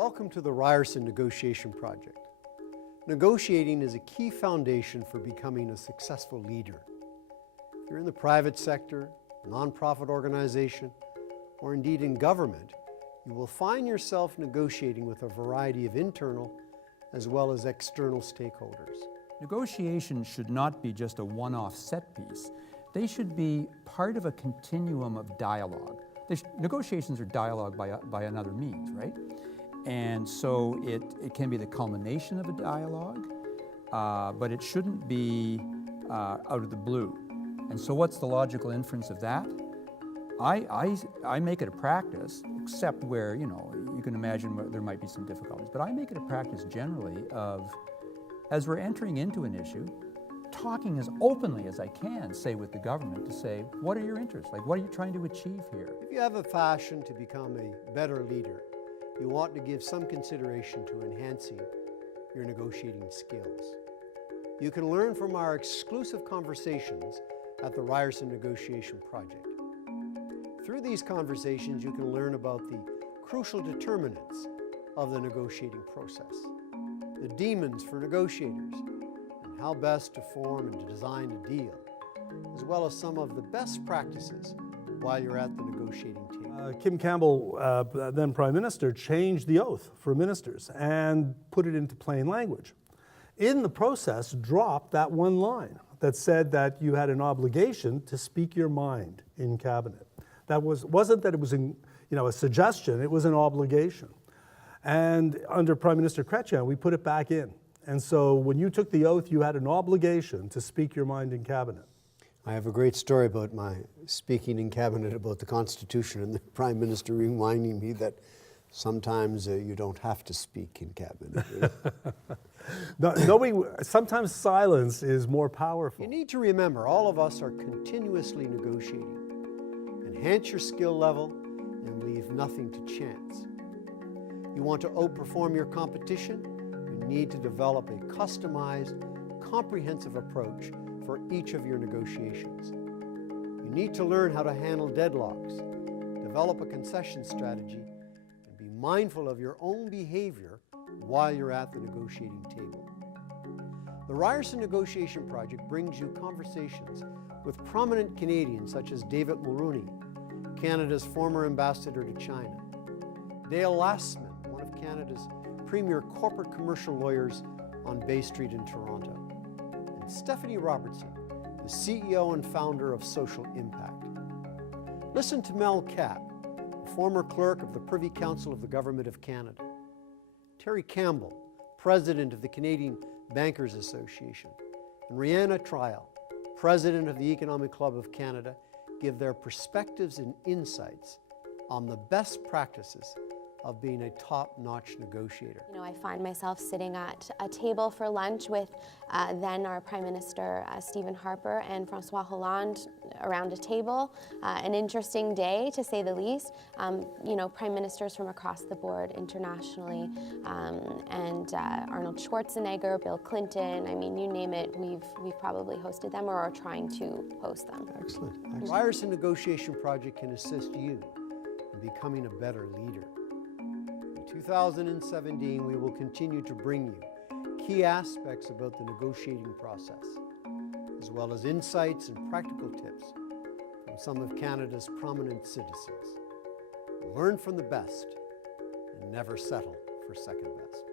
Welcome to the Ryerson Negotiation Project. Negotiating is a key foundation for becoming a successful leader. If you're in the private sector, nonprofit organization, or indeed in government, you will find yourself negotiating with a variety of internal as well as external stakeholders. Negotiations should not be just a one-off set piece. They should be part of a continuum of dialogue. Negotiations are dialogue by another means, right? And so it can be the culmination of a dialogue, but it shouldn't be out of the blue. And so what's the logical inference of that? I make it a practice, except where, you can imagine there might be some difficulties, but I make it a practice generally of, as we're entering into an issue, talking as openly as I can, say with the government, to say, what are your interests? Like, what are you trying to achieve here? If you have a passion to become a better leader, you want to give some consideration to enhancing your negotiating skills. You can learn from our exclusive conversations at the Ryerson Negotiation Project. Through these conversations, you can learn about the crucial determinants of the negotiating process, the demons for negotiators, and how best to form and to design a deal, as well as some of the best practices while you're at the negotiating table. Kim Campbell, then Prime Minister, changed the oath for ministers and put it into plain language. In the process, dropped that one line that said that you had an obligation to speak your mind in cabinet. That wasn't that it was a suggestion, it was an obligation. And under Prime Minister Chrétien, we put it back in. And so when you took the oath, you had an obligation to speak your mind in cabinet. I have a great story about my speaking in cabinet about the Constitution and the Prime Minister reminding me that sometimes you don't have to speak in cabinet. Sometimes silence is more powerful. You need to remember, all of us are continuously negotiating. Enhance your skill level and leave nothing to chance. You want to outperform your competition? You need to develop a customized, comprehensive approach for each of your negotiations. You need to learn how to handle deadlocks, develop a concession strategy, and be mindful of your own behavior while you're at the negotiating table. The Ryerson Negotiation Project brings you conversations with prominent Canadians such as David Mulroney, Canada's former ambassador to China, Dale Lastman, one of Canada's premier corporate commercial lawyers on Bay Street in Toronto, and Stephanie Robertson, the CEO and founder of Social Impact. Listen to Mel Catt, former clerk of the Privy Council of the Government of Canada, Terry Campbell, president of the Canadian Bankers Association, and Rihanna Trial, president of the Economic Club of Canada, give their perspectives and insights on the best practices of being a top-notch negotiator. I find myself sitting at a table for lunch with then our Prime Minister Stephen Harper and François Hollande around a table. An interesting day, to say the least. Prime Ministers from across the board internationally, and Arnold Schwarzenegger, Bill Clinton, I mean, you name it, we've probably hosted them or are trying to host them. Excellent. The Ryerson Negotiation Project can assist you in becoming a better leader. In 2017, we will continue to bring you key aspects about the negotiating process, as well as insights and practical tips from some of Canada's prominent citizens. Learn from the best and never settle for second best.